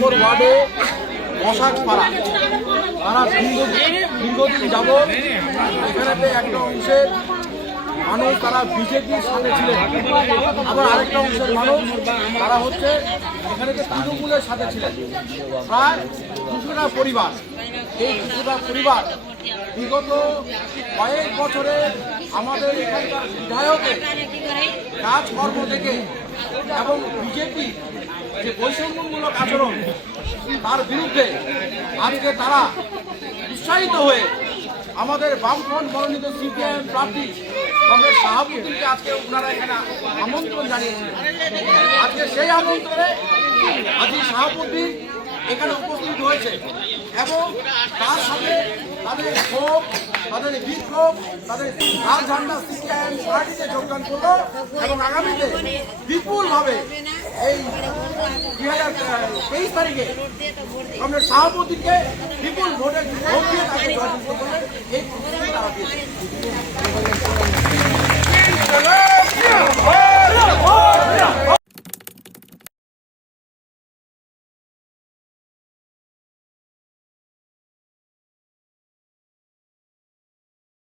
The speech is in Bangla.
নম্বর ওয়ার্ডে বসাক পাড়া তারা দীর্ঘদিন যাবৎ এখানে একটা অংশের মানুষ তারা বিজেপির সাথে ছিলেন, আবার আরেকটা অংশের মানুষ তারা হচ্ছে এখানে তৃণমূলের সাথে ছিলেন। প্রায় কিছুটা পরিবার, এই কিছুটা পরিবার বিগত কয়েক বছরে আমাদের এখানকার বিধায়কের কাজকর্ম থেকে এবং বিজেপি যে বৈষম্যমূলক আচরণ তার বিরুদ্ধে আজকে তারা উৎসাহিত হয়ে আমাদের বামফ্রন্ট মনোনীত সিপিআইএম প্রার্থী কংগ্রেস সভাপতিকে আজকে ওনারা এখানে আমন্ত্রণ জানিয়েছিলেন। আজকে সেই আমন্ত্রণে আজকে সভাপতি এখানে উপস্থিত হয়েছে এবং তার সাথে তাদের ক্ষোভ, তাদের বিক্ষোভ, তাদের লাল ঝান্ডা সিপিআইএম পার্টিতে যোগদান করলো এবং আগামীতে বিপুলভাবে এই 2023 তারিখে কংগ্রেস সভাপতিকে বিপুল ভোটে ভোট দিয়ে তাকে জয়যুক্ত করলেন। এই